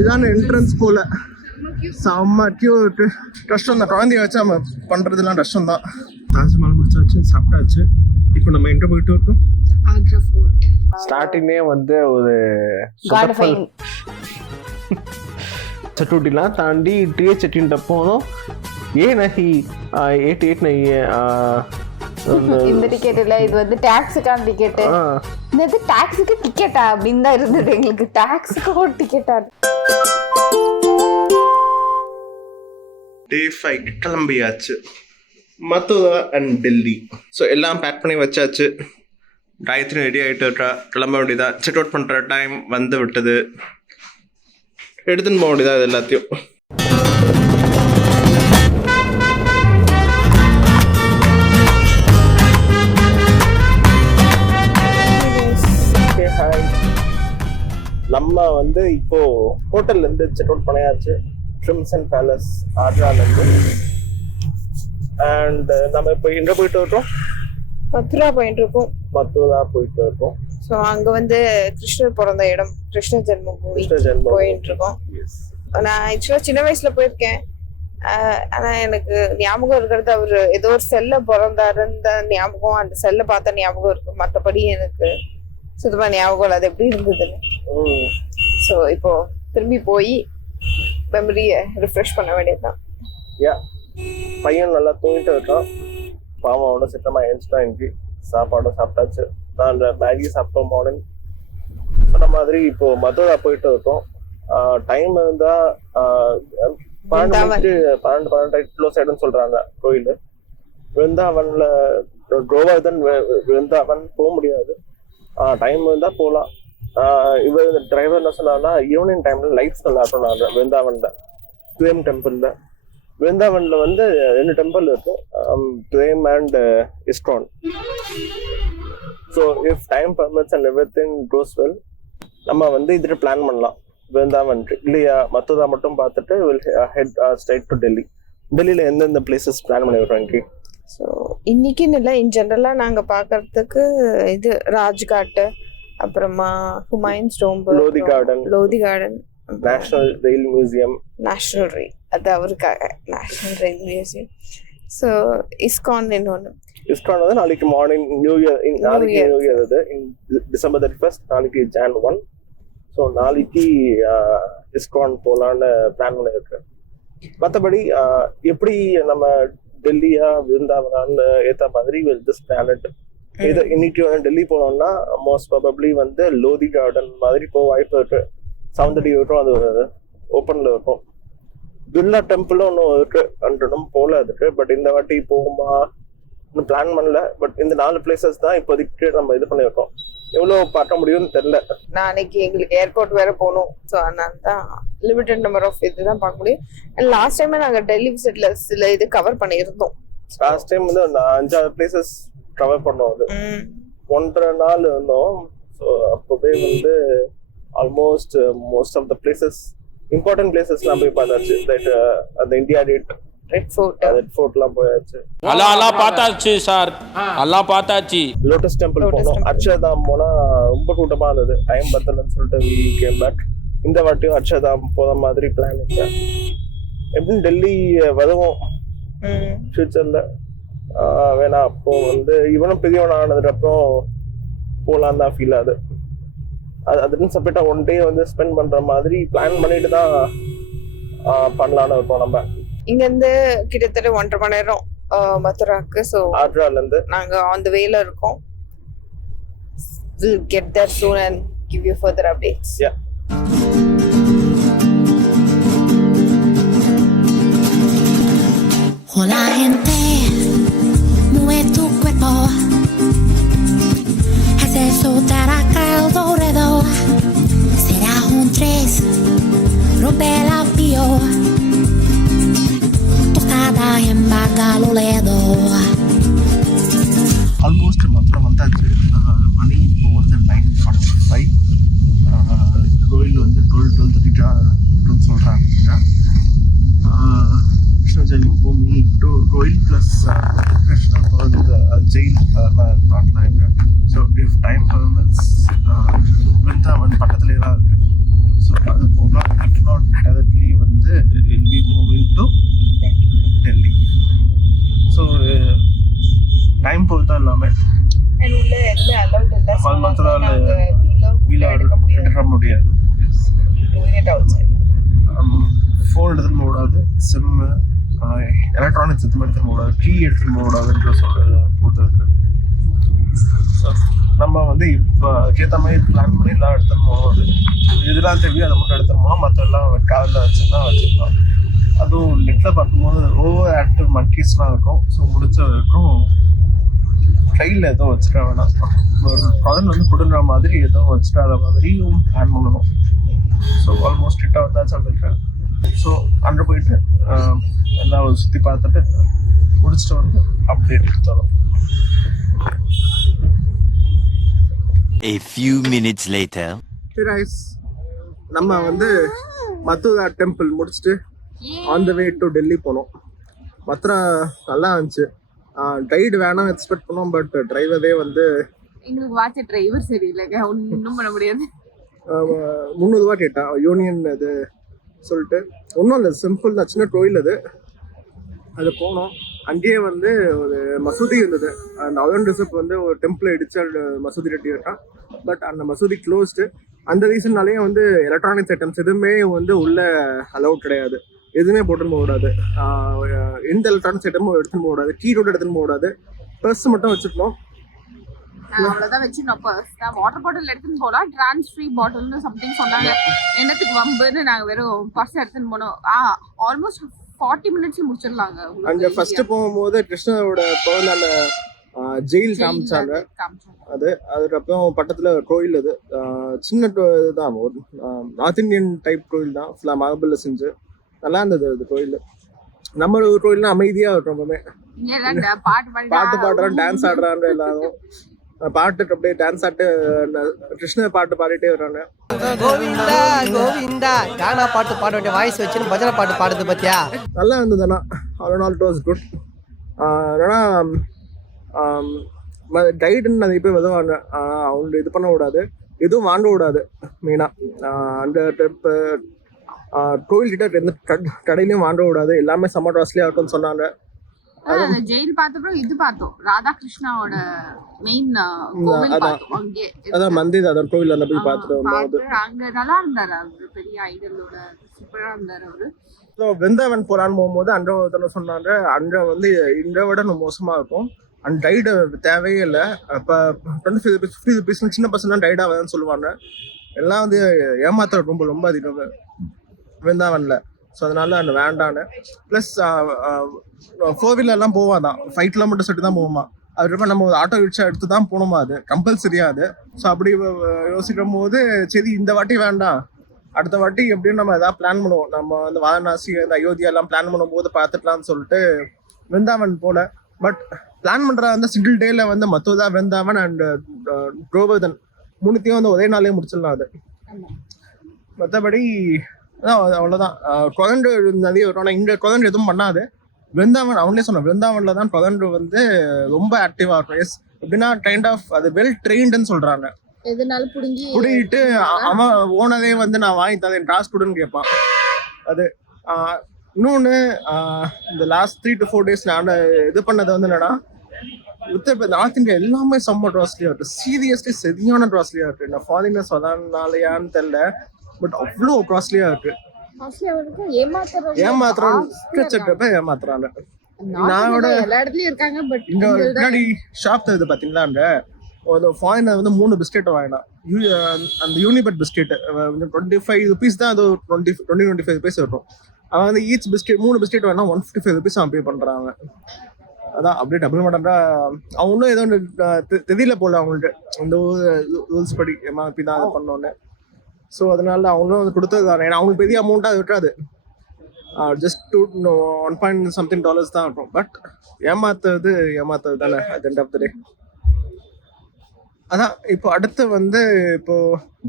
இதான என்ட்ரன்ஸ் போல செம்ம கியூட். கஷ்டம் தான், குழந்தைய வச்சு நம்ம பண்றதுலாம் கஷ்டம் தான். தாஜ்மஹால் முடிச்சாச்சு, சாப்பிட்டாச்சு. இப்போ நம்ம எங்க போயிட்டு இருக்கோம்? ஆக்ரா ஃபோர்ட். ஸ்டார்டிங்கே வந்து ஒரு चटूटीला तांडी टीए चट्टिंटप्पोनो ये नहीं 88 नहीं है இந்த டிக்கெட் இல்ல, இது வந்து டாக்ஸுக்கான டிக்கெட். இது டாக்ஸுக்கு டிக்கெட்டா அப்படின்னு தான் இருந்தது எங்களுக்கு. டாக்ஸுக்கு ஒரு டிக்கெட்டா. டே 5 கிளம்பியாச்சு. மதுரா அண்ட் டெல்லி. ஸோ எல்லாம் பேக் பண்ணி வச்சாச்சு. காயத்ரி ரெடி ஆகிட்டு இருக்கா, கிளம்ப வேண்டியதா. செக் அவுட் பண்ணுற டைம் வந்து விட்டது. எடுத்துன்னு போக வேண்டியதா இது எல்லாத்தையும். நம்ம வந்து இப்போ ஹோட்டல்ல இருந்து செக் அவுட் பண்ணியாச்சு. ட்ரிம்சன் பேலஸ் ஆக்ரால இருந்து. அண்ட் நம்ம இப்போ எங்க போயிட்டு இருக்கோம்? மதுரா போயிட்டு இருக்கோம். மதுரா போயிட்டு இருக்கோம். ஸோ அங்க வந்து கிருஷ்ணர் பிறந்த இடம், கிருஷ்ண ஜென்மபூமி போயிட்டு இருக்கோம். நான் ஆக்சுவலா சின்ன வயசுல போயிருக்கேன். ஆனா எனக்கு ஞாபகம் இருக்கிறது அவரு ஏதோ ஒரு செல்ல பிறந்தாருந்த ஞாபகம், அந்த செல்ல பார்த்த ஞாபகம் இருக்கு. மற்றபடி எனக்கு சுத்தமா ஞாபகம் இல்லை அது எப்படி இருந்ததுன்னு. ஸோ இப்போ திரும்பி போய் மெமரியை ரிஃப்ரெஷ் பண்ண வேண்டியதுதான். பையன் நல்லா தூங்கிட்டு இருக்கான். பாவம் அவனோட சித்தமா எழுந்துட்டான். இன்னைக்கு சாப்பாடும் சாப்பிட்டாச்சு. நான் அந்த மேகி சாப்பிட்டோம் மார்னிங் சொன்ன மாதிரி. இப்போ மதுரா போயிட்டு இருக்கோம். டைம் இருந்தா 12 க்ளோஸ் ஆயிடும்னு சொல்றாங்க கோயில். விருந்தாவன்ல கோவர்தன் விருந்தாவன் போக முடியாது. டைம் இருந்தா போகலாம். இவர் டிரைவர் என்ன சொன்னாங்கன்னா ஈவினிங் டைம்ல லைட்ஸ் நல்லா இருக்கும். நான் விருந்தாவன்ல துவேம் டெம்பிள்ல, விருந்தாவன்ல வந்து 2 டெம்பிள் இருக்கு, துவேம் and ISKCON. So if time permits and everything goes well, நம்ம வந்து இதுல பிளான் பண்ணலாம். விருந்தாவன் இல்லையா மதுரா மட்டும் பார்த்துட்டு will head straight to Delhi. டெல்லியில எந்தெந்த பிளேசஸ் பிளான் பண்ணி விடுறாங்க? ஸோ இன்னைக்குன்னு இல்லை, இன் ஜென்ரலா நாங்க பாக்குறதுக்கு இது ராஜ்காட், அப்புறமா Humayun's tomb, Lodhi garden, national rail museum. National rail அது அவருக்காக national rail museum. So ISKCON இன்னொன்று. இஸ்கான் வந்து நாளைக்கு மார்னிங் நியூ இயர். நாளைக்கு நியூ இயர் அது December 31st, நாளைக்கு Jan 1. ஸோ நாளைக்கு இஸ்கான் போகலான்னு பிளான் பண்ணியிருக்கேன். மற்றபடி எப்படி நம்ம டெல்லியா விருந்தாவனான்னு ஏற்ற மாதிரி திஸ் பிளானட் இது. இன்னைக்கு வந்து டெல்லி போனோம்னா மோஸ்ட் ப்ராபப்ளி வந்து லோதி கார்டன் மாதிரி போக வாய்ப்பு இருக்கு. சவுந்தடி இருக்கும், அது ஓப்பன்ல இருக்கும். பிர்லா டெம்பிளும் ஒன்றும் இருக்கு, அன்றும் போல இருக்கு. பட் இந்த வாட்டி போகுமா இன்னும் பிளான் பண்ணல. பட் இந்த 4 பிளேசஸ் தான் இப்போதைக்கு நம்ம இது பண்ணிருக்கோம். எவ்வளவு பார்க்க முடியும்னு தெரியல. நாளைக்கு எங்களுக்கு ஏர்போர்ட் வேற போகணும். ஸோ அதனால தான் லிமிட்டட் நம்பர் ஆஃப் இதுதான் பார்க்க முடியும். அண்ட் லாஸ்ட் டைமே நாங்கள் டெல்லி விசிட்ல சில இது கவர் பண்ணியிருந்தோம். லாஸ்ட் டைம் வந்து 5-6 பிளேசஸ் கவர் பண்ணோம். அது 1.5 நாள் இருந்தோம். ஸோ அப்போவே வந்து almost most of the places important பிளேசஸ்லாம் போய் பார்த்தாச்சு. லைக் அந்த இந்தியா கேட், ரெட் ஃபோர்ட்லாம் போயாச்சு. அல்லாஹ் பார்த்தாச்சு சார், அல்லாஹ் பார்த்தாச்சு. லோட்டஸ் டெம்பிள் போனோம். அக்ஷர்தாம் போனா ரொம்ப கூட்டமா இருந்தது, டைம் பத்தலன்னு சொல்லிட்டு we came back. இந்த வாட்டியும் அக்ஷர்தாம் போற மாதிரி பிளான் இருக்கு. எப்படின்னு டெல்லி வருவோம் ஃபியூச்சர்ல. வேணா அப்போ வந்து இவனும் பெரியவன் ஆனதுக்கு அப்புறம் போலாம் தான் ஃபீல் ஆகுது. அதுன்னு செப்பரேட்டா 1 day வந்து ஸ்பெண்ட் பண்ற மாதிரி பிளான் பண்ணிட்டு தான் பண்ணலான்னு இருக்கோம். நம்ம இங்க இருந்து கிட்டத்தட்ட 1.5 மணி நேரம் மதுராக்கு. ஸோ ஆக்ரால இருந்து நாங்க ஆன் தி வேல இருக்கோம். We'll get there soon and give you further updates. Yeah. Hola gente, mueve tu cuerpo, hace soltar acá el alrededor. Será un 3, rompe la pio. Almost மொத்தம் வந்தாச்சு. மணி இப்போ வந்து 9:45. கோயில் வந்து 12:30 சொல்கிறாங்க. ஜென்மபூமி கோயில் ப்ளஸ் கிருஷ்ணா ஜெயில் நாட்டில் இருக்கேன். So if time permits Vrindavan பக்கத்துலேயே தான் இருக்கு. ஸோ அது போகலாம். இஃப் நாட் டேரக்ட்லி வந்து will be moving to Delhi. So time பொறுத்தா இல்லாமல் உள்ள எதுவுமே அலௌட் இல்லை. கோயம்புத்தூரால் எடுக்க முடியாது. ஃபோன் எடுத்துன்னு போகக்கூடாது, சிம்மு எலக்ட்ரானிக்ஸ் எடுத்து எடுத்துன்னு போகக்கூடாது, கீ எடுத்துன்னு போகக்கூடாதுன்ற போட்டு இருக்கு. ஸோ நம்ம வந்து இப்போ ஏற்ற மாதிரி பிளான் பண்ணி எல்லாம் எடுத்துன்னு போகணும். இதெல்லாம் தெரியும், அதை மட்டும் எடுத்துன்னு போகலாம். மற்ற எல்லாம் காரில் வச்சுக்கலாம். அதுவும் நெட்டில் பார்க்கும்போது ஓவர் ஆக்டிவ் மங்கீஸ்லாம் இருக்கும். ஸோ முடிச்ச வரைக்கும் ட்ரெயினில் எதுவும் வச்சுக்க வேணாம். ஒரு குழந்தை வந்து கொடுன்ற மாதிரி எதுவும் வச்சுக்காத மாதிரியும் பிளான் பண்ணணும். ஸோ ஆல்மோஸ்ட் கிட்ட வந்தாச்சு சொல்லியிருக்கேன். ஸோ அங்கே போயிட்டு எல்லாம் சுற்றி பார்த்துட்டு முடிச்சுட்டு வந்து அப்டேட் தரோம். A few minutes later. நம்ம வந்து மதுரா டெம்பிள் முடிச்சுட்டு on the way to Delhi போனோம். மதுரா நல்லா இருந்துச்சு. கைடு வேணாம் எக்ஸ்பெக்ட் பண்ணோம். பட் டிரைவரே வந்து எங்களுக்கு வாட்ச டிரைவர் சரியில்லைங்க, ஒன்றும் பண்ண முடியாது. 300 ரூபா கேட்டான் யூனியன் அது சொல்லிட்டு. ஒன்றும் இல்லை, சிம்பிள் தான், சின்ன கோயில் அது போனோம். அங்கேயே வந்து ஒரு மசூதி இருந்தது. அந்த அவுரங்கசீப் வந்து ஒரு டெம்பிள் இடிச்சு மசூதி கட்டியிருக்கான். பட் அந்த மசூதி க்ளோஸ்டு. அந்த ரீசன்னாலேயே வந்து எலக்ட்ரானிக்ஸ் ஐட்டம்ஸ் எதுவுமே வந்து உள்ள அலௌட் கிடையாது. எதுவுமே போட்டுன்னு போகக்கூடாது. எந்த எலக்ட்ரானிக்ஸ் ஐட்டமும் எடுத்துன்னு போகக்கூடாது. கீரோடு எடுத்துன்னு போகக்கூடாது. பர்ஸ் மட்டும் வச்சுக்கணும். அவ்வளவுதான் வச்சுக்கணும். பர்ஸ் தான். வாட்டர் பாட்டில் எடுத்துன்னு போகலாம். டிரான்ஸ் ஃப்ரீ பாட்டில்னு சம்திங் சொன்னாங்க. என்னத்துக்கு வம்புன்னு நாங்கள் வெறும் பர்ஸ் எடுத்துன்னு போனோம். ஆல்மோஸ்ட் 40 மினிட்ஸ்ல முடிச்சிடலாங்க. அங்க ஃபர்ஸ்ட் போகும்போது கிருஷ்ணரோட பிறந்த அந்த ஜெயில் காமிச்சாங்க. அதுக்கப்புறம் பக்கத்துல கோயில் அது சின்ன இதுதான், ஒரு நார்த் இந்தியன் டைப் கோயில் தான். ஃபுல்லா மார்பிள்ல செஞ்சு நல்லா இருந்தது அது கோயில். நம்ம ஒரு கோயில்னா அமைதியா இருக்கும். ரொம்பவே பாட்டு பாடுறான், டான்ஸ் ஆடுறாங்க. எல்லாரும் பாட்டுக்கு அப்படியே டான்ஸ் ஆட்டு கிருஷ்ண பாட்டு பாடிட்டே வர்றாங்க. கோவிந்தா கோவிந்தா கானா பாட்டு பாட வேண்டிய வாய்ஸ் வச்சு பஜனை பாட்டு பாடுது பத்தியா. நல்லா இருந்தது. ஆனால் ஆல் இட் வாஸ் குட். ஆனால் கைடுன்னு நிறைய பேர் வருவாங்க. அவங்க இது பண்ண விடாது, எதுவும் வாங்க விடாது. மெயினாக அந்த கோயில்கிட்ட எந்த கடையிலையும் வாங்க விடாது. எல்லாமே செம்ம காஸ்ட்லியாக இருக்கும்னு சொன்னாங்க. ஜெயில் பார்த்தப்பறம் இது பார்த்தோம், ராதாகிருஷ்ணாவோட மெயின் கோவில் பார்த்தோம். அங்கே அதான் மந்திர், அதான் கோவில் அந்த போய் பார்த்துட்டு வரும்போது அங்க நல்லா இருந்தாரு. அவரு பெரிய ஐடலோட சூப்பரா இருந்தாரு அவரு. விருந்தாவன் போறான்னு போகும்போது அங்க ஒருத்தர் சொன்னாங்க, அங்க வந்து இங்க விட மோசமா இருக்கும். அந்த டைடு தேவையே இல்லை. இப்போ 50 rupees சின்ன பசங்க டைட் ஆகாதுன்னு சொல்லுவாங்க. எல்லாம் வந்து ஏமாத்துற ரொம்ப ரொம்ப அதிகம் விருந்தாவன்ல. ஸோ அதனால அந்த வேண்டான்னு. ப்ளஸ் 4 வீலர்லாம் போவாதான், 5 kilometers சொல்லிட்டு தான் போவோமா. அதுக்கப்புறம் நம்ம ஒரு ஆட்டோ ரிக்ஷா எடுத்து தான் போகணுமா, அது கம்பல்சரியா அது. ஸோ அப்படி யோசிக்கும் போது சரி இந்த வாட்டி வேண்டாம், அடுத்த வாட்டி எப்படியும் நம்ம எதாவது பிளான் பண்ணுவோம். நம்ம வந்து வாரணாசி, இந்த அயோத்தியா எல்லாம் பிளான் பண்ணும் போது பார்த்துக்கலாம்னு சொல்லிட்டு விருந்தாவன் போல. பட் பிளான் பண்ற அந்த சிங்கிள் டேல வந்து மதுரா, விருந்தாவன் அண்ட் கோவர்தன் 3த்தையும் வந்து ஒரே நாளே முடிச்சிடலாம் அது. மற்றபடி அவ்வளோதான். குழந்தை நிறைய வரும். ஆனால் இங்கே குழந்தை எதுவும் பண்ணாது. விருந்தாவன் அவங்களே சொன்ன, விருந்தாவன்ல தான் குழந்தை வந்து ரொம்ப ஆக்டிவா இருக்கும். எஸ் எப்படின்னா கைண்ட் ஆஃப் அது வெல் ட்ரெயின்டுன்னு சொல்றாங்க. புடிங்கிட்டு அவன் ஓனரே வந்து நான் வாங்கி தரேன், காசு கொடுன்னு கேட்பான். அது இன்னொன்று, இந்த லாஸ்ட் 3 to 4 days நான் இது பண்ணது வந்து என்னன்னா, உத்தரப்பிரதேஷ் நார்த் இந்தியா எல்லாமே செம்ம காஸ்ட்லியா இருக்கு. சீரியஸ்லி சரியான காஸ்ட்லியா இருக்கு. நான் ஃபாரினர்ஸ் வதானாலையான்னு தெரியல, பட் அவ்வளோ காஸ்ட்லியா இருக்கு. ஏமாத்துறாங்க. முன்னாடி ஷாப் தருது பாத்தீங்களா, அந்த ஃபாரினர் வந்து 3 பிஸ்கெட் வாங்கினான். அந்த யூனிபெட் பிஸ்கெட் 25 rupees தான். அது 20-25 rupees இருக்கும். அவன் வந்து ஈச் பிஸ்கெட் 3 பிஸ்கெட் வேணா 155 rupees அவன் பே பண்றாங்க. அதான் அப்படியே டபுள் மாட்டா. அவங்களும் ஏதோ தெரியல போல அவங்கள்ட்ட இந்த ரூல்ஸ் படி எம்ஆர்பி தான் அதை பண்ணோன்னு. ஸோ அதனால அவங்களும் அது கொடுத்தது தானே. ஏன்னா அவங்களுக்கு பெரிய அமௌண்ட்டாக இருக்காது, ஜஸ்ட் $1.something தான் இருக்கும். பட் ஏமாத்துறது தானே அட் எண்ட் ஆஃப் த டே. அதான் இப்போ அடுத்து வந்து இப்போ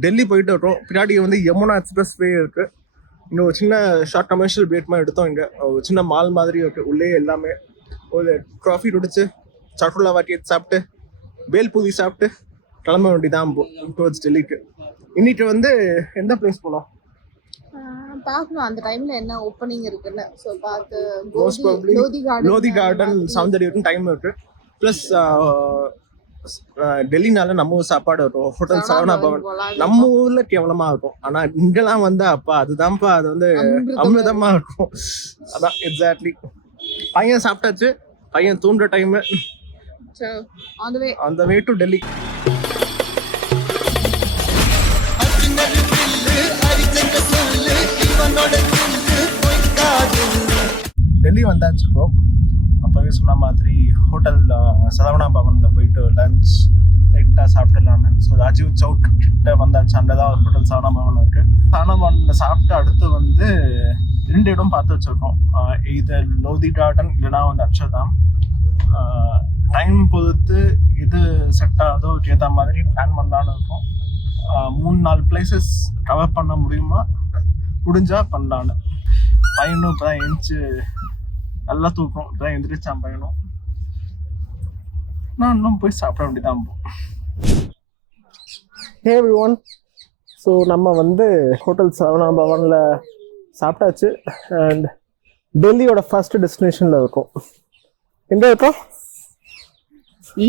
டெல்லி போயிட்டு இருக்கோம். பின்னாடி வந்து யமுனா எக்ஸ்பிரஸ் வே இருக்கு. இன்னும் ஒரு சின்ன ஷார்ட் கமர்ஷியல் பிரேக் மாதிரி எடுத்தோம். இங்கே ஒரு சின்ன மால் மாதிரி இருக்கு. உள்ளே எல்லாமே ஒரு ட்ராஃபி குடிச்சு சட்டுலா வாட்டி சாப்பிட்டு பேல்பூரி சாப்பிட்டு கிளம்ப வேண்டியதான் டுவர்ட்ஸ் டெல்லிக்கு. இன்னைக்கு வந்து எந்த பிளேஸ் போகலாம்? பார்க்கணும் அந்த டைம்ல என்ன ஓப்பனிங் இருக்குன்னு. ஸோ பார்த்து மோஸ்ட் ப்ராபப்லி லோதி கார்டன் சௌந்தர்யம் டைம் இருக்கு. ப்ளஸ் டெல்லினால நம்ம ஊர் சாப்பாடு இருக்கும். ஹோட்டல் சரவணா பவன் நம்ம ஊர்ல கேவலமா இருக்கும். ஆனா இங்கெல்லாம் வந்து அப்பா அதுதான்ப்பா, அது வந்து அமிர்தமா இருக்கும். அதான் எக்ஸாக்ட்லி. பையன் சாப்பிட்டாச்சு. பையன் தூண்டுற டைம் அந்த வே டு டெல்லி. டெல்லி வந்தாச்சு. இப்போ அப்போவே சொன்ன மாதிரி ஹோட்டல் சரவணா பவனில் போயிட்டு லஞ்ச் லைட்டாக சாப்பிட்டுலான்னு. ஸோ ராஜீவ் சவுக் கிட்ட வந்தாச்சு. அங்கே தான் ஹோட்டல் சரவணா பவன் இருக்குது. சரவணா பவனில் சாப்பிட்டு அடுத்து வந்து 2 இடம் பார்த்து வச்சுருக்கோம். இது லோதி கார்டன் இல்லைனா வந்து அக்ஷர்தாம். டைம் பொறுத்து இது செட் ஆகுதோ ஏற்ற மாதிரி பிளான் பண்ணலான்னு இருக்கும். 3-4 பிளேசஸ் கவர் பண்ண முடிஞ்சா பண்ணலான்னு. பையனும் இப்போ தான் எழுந்துச்சு நல்லா தூக்கம். இப்போ தான் எந்திரிச்சான் பையனும். நான் இன்னும் போய் சாப்பிட வேண்டியதான். ஹே எவ்ரிவன். ஸோ நம்ம வந்து ஹோட்டல் சரவணா பவனில் சாப்பிட்டாச்சு. அண்ட் டெல்லியோட ஃபர்ஸ்ட் டெஸ்டினேஷனில் இருக்கோம். எங்கே இருக்கோம்?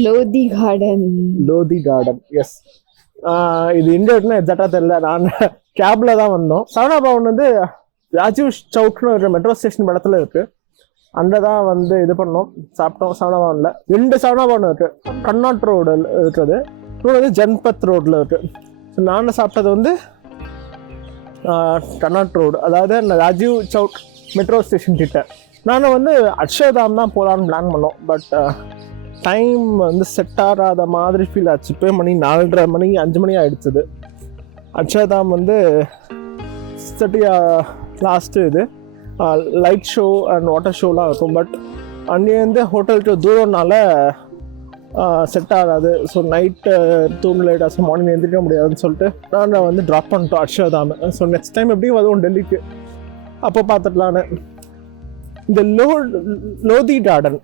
லோதி கார்டன். எஸ். இது எங்கே இருக்குன்னு எக்ஸாக்டாக தெரியல. நான் கேப்ல தான் வந்தோம். சரவணா பவன் வந்து ராஜீவ் சவுக்னு ஒரு மெட்ரோ ஸ்டேஷன் படத்தில் இருக்கு. அங்கே தான் வந்து இது பண்ணோம், சாப்பிட்டோம். சரவணா பவனில் 2 சரவணா பவன் இருக்கு. கர்நாட் ரோடு இருக்குது, இன்னொன்று வந்து ஜன்பத் ரோடில் இருக்கு. ஸோ நான் சாப்பிட்டது வந்து கர்நாட் ரோடு, அதாவது ராஜீவ் சவுக் மெட்ரோ ஸ்டேஷன் கிட்ட. நானும் வந்து அக்ஷர்தாம் தான் போகலான்னு பிளான் பண்ணோம். பட் டைம் வந்து செட் ஆகாத மாதிரி ஃபீல் ஆச்சு. இப்போ மணி 4:30 மணி 5 மணி ஆகிடுச்சுது. அக்ஷர்தாம் வந்து லாஸ்ட்டு இது லைட் ஷோ அண்ட் வாட்டர் ஷோலாம் இருக்கும். பட் அங்கேருந்து ஹோட்டலுக்கு தூரம்னால செட் ஆகாது. ஸோ நைட்டு தூங்க லேட் ஆச்சு, மார்னிங் எழுந்திரிக்க முடியாதுன்னு சொல்லிட்டு நான் வந்து ட்ராப் பண்ணிட்டோம் அக்ஷர்தாம். ஸோ நெக்ஸ்ட் டைம் எப்படியும் வருவோம் டெல்லிக்கு, அப்போ பார்த்துக்கலான்னு. இந்த லோதி கார்டன்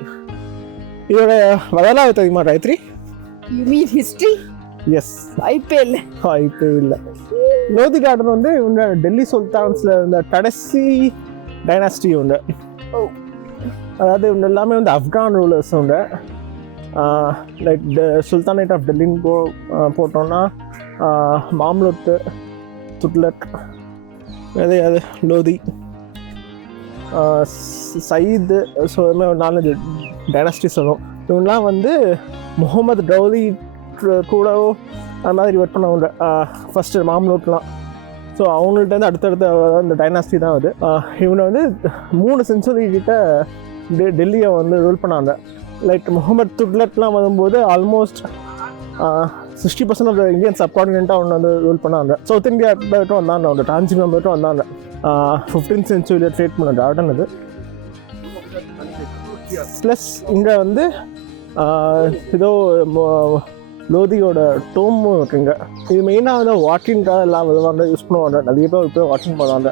இதோட வரலாறு தெரியுமா Gayathri? You mean history? Yes. வாய்ப்பே இல்லை. லோதி கார்டன் வந்து இவங்க டெல்லி சுல்தான்ஸ்ல இந்த கடைசி டைனாஸ்டி உண்டு. அதாவது இவங்க எல்லாமே வந்து ஆப்கான் ரூலர்ஸ் உண்டு. லைக் சுல்தானேட் ஆஃப் டெல்லின்னு போட்டோம்னா மாம்லுக், துக்ளக், அது லோதி, சயீது. ஸோ இதுமாதிரி ஒரு 4 டைனாஸ்டி சொல்லுவோம். இவங்கெல்லாம் வந்து முகமது கௌரி கூட அது மாதிரி ஒர்க் பண்ணவங்க ஃபஸ்ட்டு மாம்லுக்லாம். ஸோ அவங்கள்ட்ட அடுத்தடுத்த இந்த டைனாஸ்டி தான் அது. இவனை வந்து 3 செஞ்சுரி கிட்ட டெல்லியை வந்து ரூல் பண்ணாங்க. லைக் முகமது துக்ளக்லாம் வரும்போது ஆல்மோஸ்ட் 60% ஆஃப் த இந்தியன் சப்கான்டினென்ட்டாக அவனை வந்து ரூல் பண்ணாங்க. சவுத் இந்தியா மட்டும் வந்தாங்க, அவங்க டான்சிங் மட்டும் வந்தாங்க. 15th century ட்ரேட் பண்ண கார்டன் அது. ப்ளஸ் இங்கே வந்து ஏதோ லோதியோட டோமும் இருக்குங்க. இது மெயினாக வந்து வாக்கிங்காக எல்லாம் விதவாங்க யூஸ் பண்ணுவாங்க. நிறைய பேர் போய் வாக்கிங் பண்ணுவாங்க.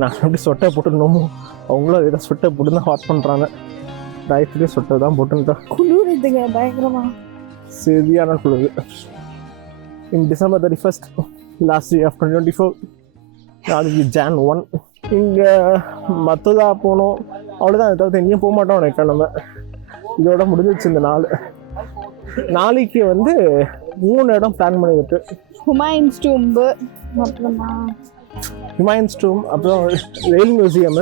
நான் எப்படி சொட்டை போட்டுருந்தோமோ அவங்களும் ஏதோ சொட்டை போட்டு தான் வாக் பண்ணுறாங்க. ரைட்லேயே சொட்டை தான் போட்டுட்டா குளிருதுங்க பயங்கரமா, சரியான குளிர். In December 31st last year of 2024. நாளைக்கு Jan 1. இங்கே மற்றதா போனோம், அவ்வளோதான். தவிர்த்து எங்கேயும் போக மாட்டோம் நினைக்கிறேன். நம்ம இதோட முடிஞ்சிச்சு இந்த நாள். நாளைக்கு வந்து 3 இடம் பிளான் பண்ணிருக்கு. ஹுமாயூன்ஸ் டூம்பு, ஹுமாயூன்ஸ் டூம், அப்புறம் ரெயில் மியூசியம்.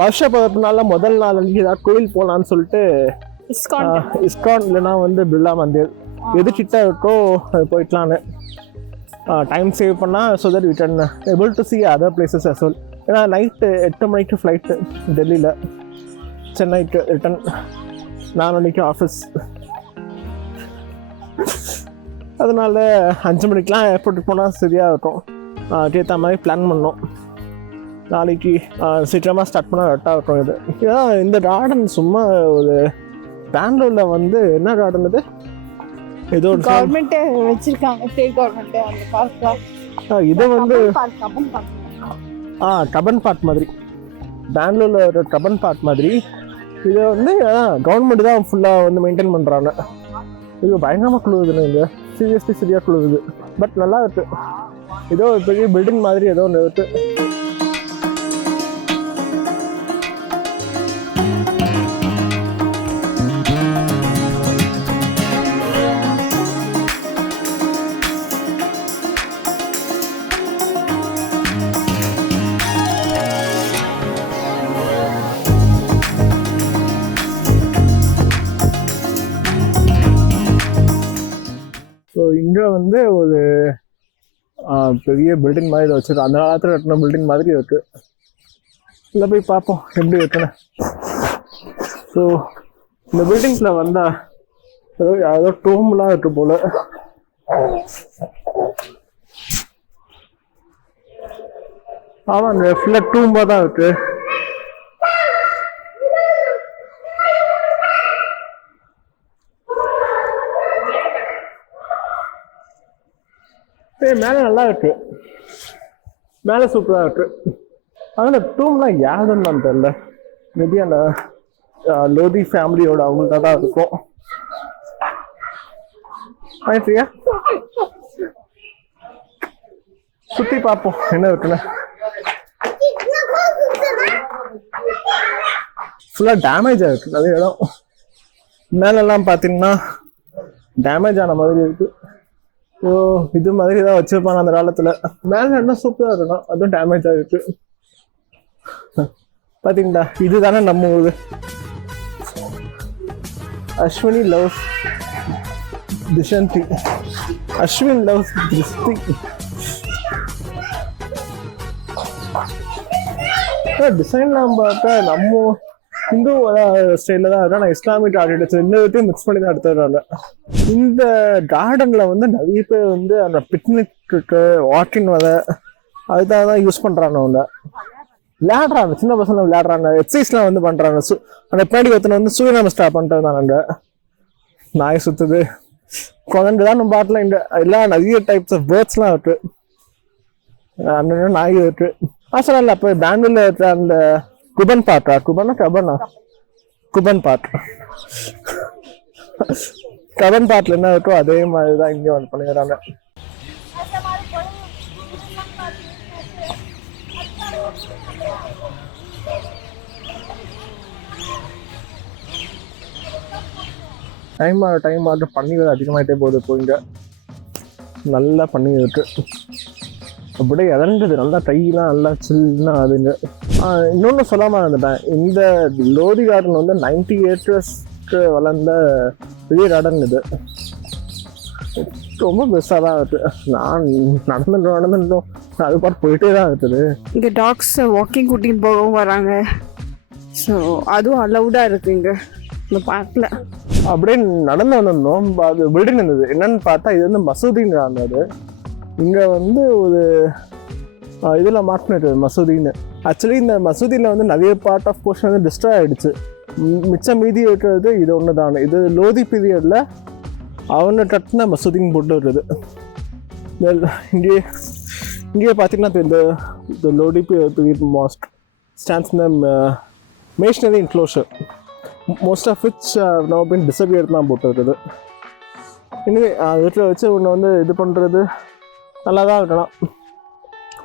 வருஷ பிறப்புனால முதல் நாள் அன்றைக்கி ஏதாவது கோயில் போகலான்னு சொல்லிட்டு இஸ்கான் இல்லைனா வந்து பிர்லா மந்திர் எது கிட்ட இருக்கோ அது போயிடலான்னு டைம் சேவ் பண்ணால் so that we can able to see other places as well. ஏன்னா நைட்டு 8 மணிக்கு ஃப்ளைட்டு டெல்லியில், சென்னைக்கு ரிட்டன் 4 மணிக்கு ஆஃபீஸ். அதனால 5 மணிக்கெலாம் ஏர்போர்ட்டுக்கு போனால் சரியாக இருக்கும். ஏற்ற மாதிரி பிளான் பண்ணோம். நாளைக்கு சீக்கிரமாக ஸ்டார்ட் பண்ணால் கரெக்டாக இருக்கும். இதுதான் இந்த கார்டன். சும்மா ஒரு பெங்களூரில் வந்து என்ன கார்டன் இது, ஏதோ ஒரு கவர்மெண்ட் வச்சிருக்காங்க, ஸ்டேட் கவர்மெண்ட் அந்த பார்க்க. இது வந்து கபன் பார்ட் மாதிரி, பெங்களூரில் ஒரு கபன் பார்ட் மாதிரி. இதை வந்து கவர்மெண்ட் தான் ஃபுல்லாக வந்து மெயின்டைன் பண்ணுறாங்க. இது பயங்கரமாக குழுவுதுன்னு இங்கே, சீரியஸ்லி சரியாக குழுவுது. பட் நல்லா இருக்கு. ஏதோ ஒரு பெரிய பில்டிங் மாதிரி ஏதோ ஒன்று இருக்கு. ஸோ இங்கே வந்து ஒரு பெரிய பில்டிங் மாதிரி வச்சுருக்கு. அந்த காலத்தில் கட்டின பில்டிங் மாதிரி இருக்கு. இல்லை போய் பார்ப்போம் எப்படி இருக்குன்னு. ஸோ இந்த பில்டிங்ஸில் வந்தால் ஏதோ டோம்லாம் இருக்கு போல. ஆமாம், அந்த ஃபுல்லாக டூம்பாக தான் இருக்கு. மேலே நல்லா இருக்கு, மேலே சூப்பராக இருக்கு. அதில் டூம்லாம் யாருன்னு தான் தெரியல. மேபி அந்த லோதி ஃபேமிலியோட அவங்கள்ட்ட தான் இருக்கும். ஆயிடுச்சியா, சுற்றி பார்ப்போம் என்ன இருக்குன்னு. ஃபுல்லாக டேமேஜ் ஆகிருக்கு நிறைய இடம். மேலெல்லாம் பார்த்தீங்கன்னா டேமேஜ் ஆன மாதிரி இருக்கு. ஓ, இது மாதிரி தான் வச்சிருப்பாங்க அந்த காலத்தில். மேலே என்ன சூப்பராக இருக்கணும், அதுவும் டேமேஜ் ஆகிருக்கு. பார்த்தீங்களா, இதுதானே நம்ம ஊர். அஸ்வினி லவ்ஸ் திஷந்தி, அஸ்வின் லவ்ஸ் திருஷ்டி. டிசைன்லாம் பார்த்தா நம்ம ஹிந்து ஸ்டைலில் தான் இருக்கும். நான் இஸ்லாமிக் ஆர்கிடெக்சர் இந்த விதையும் மிக்ஸ் பண்ணி தான் எடுத்துடுறாங்க. இந்த கார்டனில் வந்து நிறைய பேர் வந்து அந்த பிக்னிக்கு வாக்கிங் வர அதுதான் தான் யூஸ் பண்ணுறாங்க. அவங்க விளையாடுறாங்க, சின்ன பசங்க விளையாடுறாங்க, எக்ஸசைஸ்லாம் வந்து பண்ணுறாங்க. அந்த பின்னாடி ஒருத்தனை வந்து சூரியநமஸ்கார பண்ணுறது தான். நாங்கள் நாய் சுற்றுது, குழந்தை தான் நம்ம பாட்டில். இந்த எல்லாம் நிறைய டைப்ஸ் ஆஃப் பேர்ட்ஸ்லாம் இருக்கு, அந்த நாய் இருக்கு. சொன்னல அப்போ பெங்களூர்ல இருக்கிற அந்த குபன் பார்க்கா, குபனா கபனா, குபன் பார்க், கபன் பார்க்ல என்ன இருக்கோ அதே மாதிரி தான் இங்கே வந்து பண்ணிடுறாங்க. டைம் ஆக பன்னிகள் அதிகமாகிட்டே போகுது. இப்போ இங்கே நல்லா பண்ணி இருக்கு, அப்படியே இறங்குது நல்லா, கையெல்லாம் நல்லா சில்லுன்னா அதுங்க. இன்னொன்று சொல்லாமல் இருந்துட்டேன், இந்த லோதி கார்டன் வந்து 90 ஏக்கர்ஸ்க்கு வளர்ந்த பெரிய கார்டன். இது ரொம்ப பெருசாக தான் இருக்குது. நான் நடந்துட்டோம் அது பார்த்து போயிட்டே தான் இருக்குது. இங்கே டாக்ஸ் வாக்கிங் கூட்டின்னு போகவும் வராங்க. ஸோ அதுவும் அலவுடாக இருக்குது இங்கே இந்த பார்க்கில். அப்படியே நடந்து வந்திருந்தோம், அது பில்டிங் இருந்தது. என்னன்னு பார்த்தா இது வந்து மசூதிங்கிறாங்க. அது இங்கே வந்து ஒரு இதில் மாட்டினது மசூதின்னு. ஆக்சுவலி இந்த மசூதியில் வந்து நிறைய பார்ட் ஆஃப் போர்ஷன் வந்து டிஸ்ட்ராய் ஆகிடுச்சு. மிச்சம் மீதி இருக்கிறது இது ஒன்று தான். இது லோதி பீரியடில் அவங்க கட்டின மசூதின்னு போட்டு வருது. இங்கேயே பார்த்தீங்கன்னா இந்த Lodhi period mosque stands in masonry enclosure, most of which now been disappeared தான் போட்டு வருது. இனிமே வீட்டில் வச்சு ஒன்று வந்து இது பண்ணுறது நல்லா தான் இருக்கலாம்.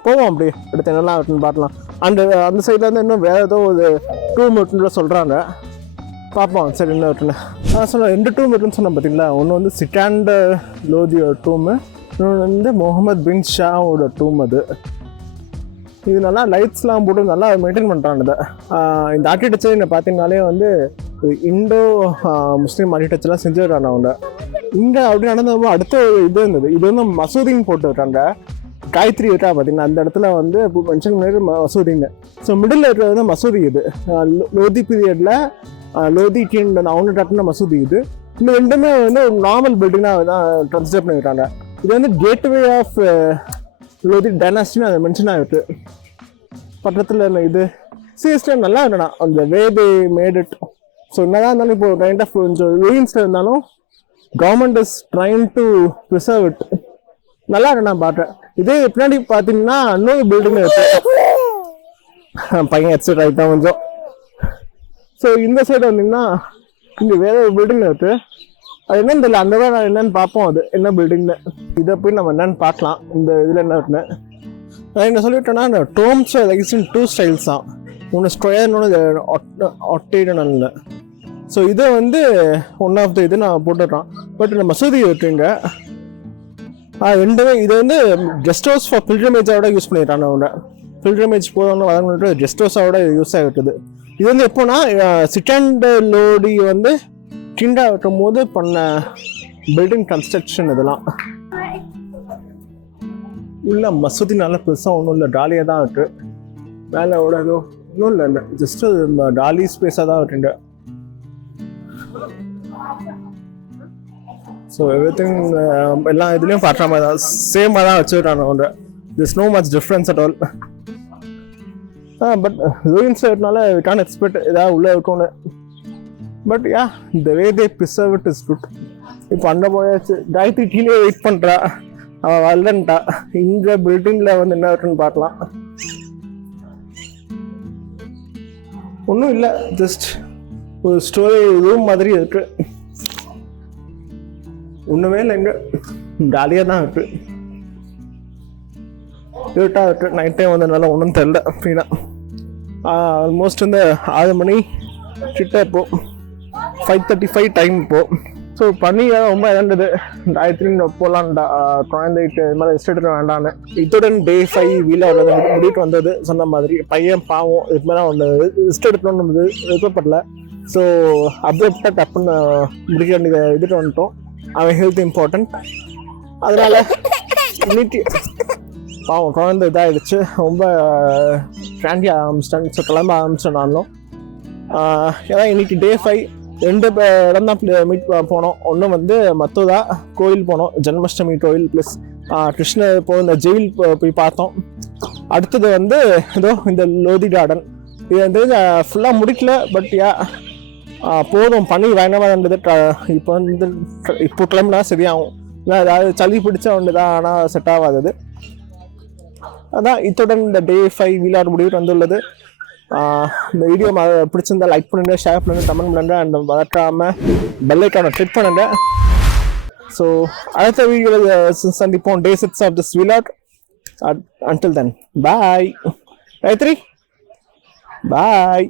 போவோம் அப்படியே அடுத்து என்னெல்லாம் இருக்குன்னு பார்க்கலாம். அந்த சைட்லேருந்து இன்னும் வேறு ஏதோ ஒரு டூம் இருக்குன்னு சொல்கிறாங்க, பார்ப்போம். சரி என்ன இருக்குன்னு சொன்னேன். 2 டூம் இருக்குன்னு சொன்னேன் பார்த்தீங்களா. ஒன்று வந்து சிக்காண்டர் லோதியோட டூமு, இன்னொன்று வந்து முகமது பின் ஷாவோட டூம். அது இது நல்லா லைட்ஸ்லாம் போட்டு நல்லா மெயின்டைன் பண்ணுறாங்க. இந்த ஆர்கிடெக்சர் இங்கே பார்த்தீங்கன்னாலே வந்து இண்டோ முஸ்லீம் ஆர்கிடெக்சர்லாம் செஞ்சுருக்காங்க அவங்க. இங்கே அப்படி நடந்தப்போ அடுத்த இது இருந்தது. இது வந்து மசூதின்னு போட்டு இருக்காங்க. காயத்ரி இருக்கா பார்த்தீங்கன்னா, அந்த இடத்துல வந்து மென்ஷன் பண்ணி மசூதிங்க. ஸோ மிடில் இருக்கிறது வந்து மசூதி. இது லோதி பீரியடில் லோதி கிங் அவங்க கட்டின மசூதி. இது இந்த ரெண்டுமே வந்து ஒரு நார்மல் பில்டிங்காக தான் கன்சிடர் பண்ணியிருக்காங்க. இது வந்து கேட்வே ஆஃப் லோதி டைனாஸ்டின்னு அதை மென்ஷன் ஆகிருக்கு. பக்கத்தில் இது சீரியஸ்டாக நல்லா இருக்கணும் அந்த வே தே மேட் இட். ஸோ என்னதான் இருந்தாலும் இப்போ கைண்ட் ஆஃப் கொஞ்சம் ரூயின்ஸில் இருந்தாலும் government is trying to preserve it. நல்லா இருக்கு நான் பார்த்தேன். இதே பின்னாடி பார்த்தீங்கன்னா இன்னொரு பில்டிங் இருக்கு. பையன் எக்ஸைட் ஆகிட்டான் கொஞ்சம். ஸோ இந்த சைடு வந்தீங்கன்னா இங்கே வேற ஒரு பில்டிங் இருக்கு. அது என்னன்னு தெரியல, அந்த வேலை நான் என்னன்னு பார்ப்போம். அது என்ன பில்டிங்னு இதை போய் நம்ம என்னன்னு பார்க்கலாம். இந்த இதில் என்ன இருக்குன்னு நான் என்ன சொல்லிட்டேன்னா, இந்த டோம்ஸ் லைக்ஸ் இன் 2 ஸ்டைல்ஸ் தான். ஒன்று ஸ்கொயர், இன்னொன்று ஒட்டேடனல்னு. ஸோ இதை வந்து ஒன் ஆஃப் த இது நான் போட்டுடுறான். பட் இந்த மசூதி இருக்குங்க ரெண்டுமே. இதை வந்து கெஸ்ட் ஹவுஸ் ஃபார் பில்கிரமேஜோட யூஸ் பண்ணிடுறான். அவனோட பில்கிரமேஜ் போகணும்னு வளர்ந்துட்டு கெஸ்ட் ஹவுஸோட யூஸ் ஆகிட்டுது. இது வந்து எப்போனா சிட்டாண்ட் லோடி வந்து கிண்டா வெட்டும் போது பண்ண பில்டிங் கன்ஸ்ட்ரக்ஷன். இதெல்லாம் உள்ள மசூதினால பெருசாக ஒன்றும் இல்லை, டாலியாக தான் இருக்கு. மேலே ஓடாதோ ஒன்றும் இல்லை, ஜஸ்ட் டாலி ஸ்பேஸாக தான் இருக்குங்க. ஸோ எவ்ரிதிங் எல்லா இதுலேயும் பார்க்குற மாதிரி தான், சேமாக தான் வச்சுருக்காங்க. ஒன்று this no much difference at all. But ruins இருக்கிறதுனால வி கான் எக்ஸ்பெக்ட் ஏதாவது உள்ளே இருக்கும்னு. பட் யா இந்த way they preserve it is good. இப்போ அங்கே போயாச்சு. காயத்ரி கீழே வெயிட் பண்ணுறா, அவள் வரலன்ட்டா. இந்த பில்டிங்கில் வந்து என்ன இருக்குன்னு பார்க்கலாம். ஒன்றும் இல்லை, ஜஸ்ட் ஒரு ஸ்டோரி ரூம் மாதிரி இருக்கு. ஒன்றுமே இல்லை, இங்கே ஜாலியாக தான் இருக்கு. இருட்டாக இருக்கு. நைட் டைம் வந்ததுனால ஒன்றும் தெரில. ஃப்ரீனாக ஆல்மோஸ்ட் வந்து 6 மணி கிட்ட. இப்போ 5:35 டைம் இப்போ. ஸோ பண்ணி ரொம்ப இறந்தது. காயத்ரி போகலான்டா, குழந்தைக்கு இது மாதிரி ரெஸ்ட் எடுக்க வேண்டான்னு. இத்துடன் டே 5 வீலாக முடிட்டு வந்தது. சொன்ன மாதிரி பையன் பாவம் இது மாதிரி ஒன்று ரெஸ்ட் எடுக்கணும்னு விருப்பப்படல. ஸோ அப்டேட்டாக டப்புன்னு முடிக்க வேண்டிய இதுட்டு வந்துட்டோம். அவன் ஹெல்த் இம்பார்ட்டன்ட், அதனால இன்னைக்கு பாவம் குழந்தை இதாகிடுச்சு. ரொம்ப ட்ராண்டி ஆரம்பிச்சிட்டாங்க. ஸோ கிளம்ப ஆரம்பிச்சேன் நானும். ஏன்னா இன்னைக்கு டே 5 2 இடம் தான் மீட் போனோம். ஒன்று வந்து மத்தோதா கோயில் போனோம், ஜென்மாஷ்டமி கோயில், ப்ளஸ் கிருஷ்ணர் இந்த ஜெயில் போய் பார்த்தோம். அடுத்தது வந்து ஏதோ இந்த லோதி கார்டன். இது வந்து ஃபுல்லாக முடிக்கல. பட் யா போதும், பண்ணி வேணாமல் இருந்தது. இப்போ வந்து இப்போ கிளம்புனா சரியாகும். அதாவது சளி பிடிச்ச ஒன்று தான், ஆனால் செட் ஆகாது. அதான் இத்துடன் இந்த டே 5 வீலாட் முடிவு வந்துள்ளது. இந்த வீடியோ பிடிச்சிருந்தா லைக் பண்ணுங்க, ஷேர் பண்ணுங்க, கமெண்ட் பண்ணுங்க, அண்ட் மறக்காம பெல் ஐக்கானை கிளிக் பண்ணுங்க. ஸோ அடுத்த வீடியோவில் சந்திப்போம். டே 6 ஆஃப் திஸ் வீலாட். Until then, bye. Gayatri, bye.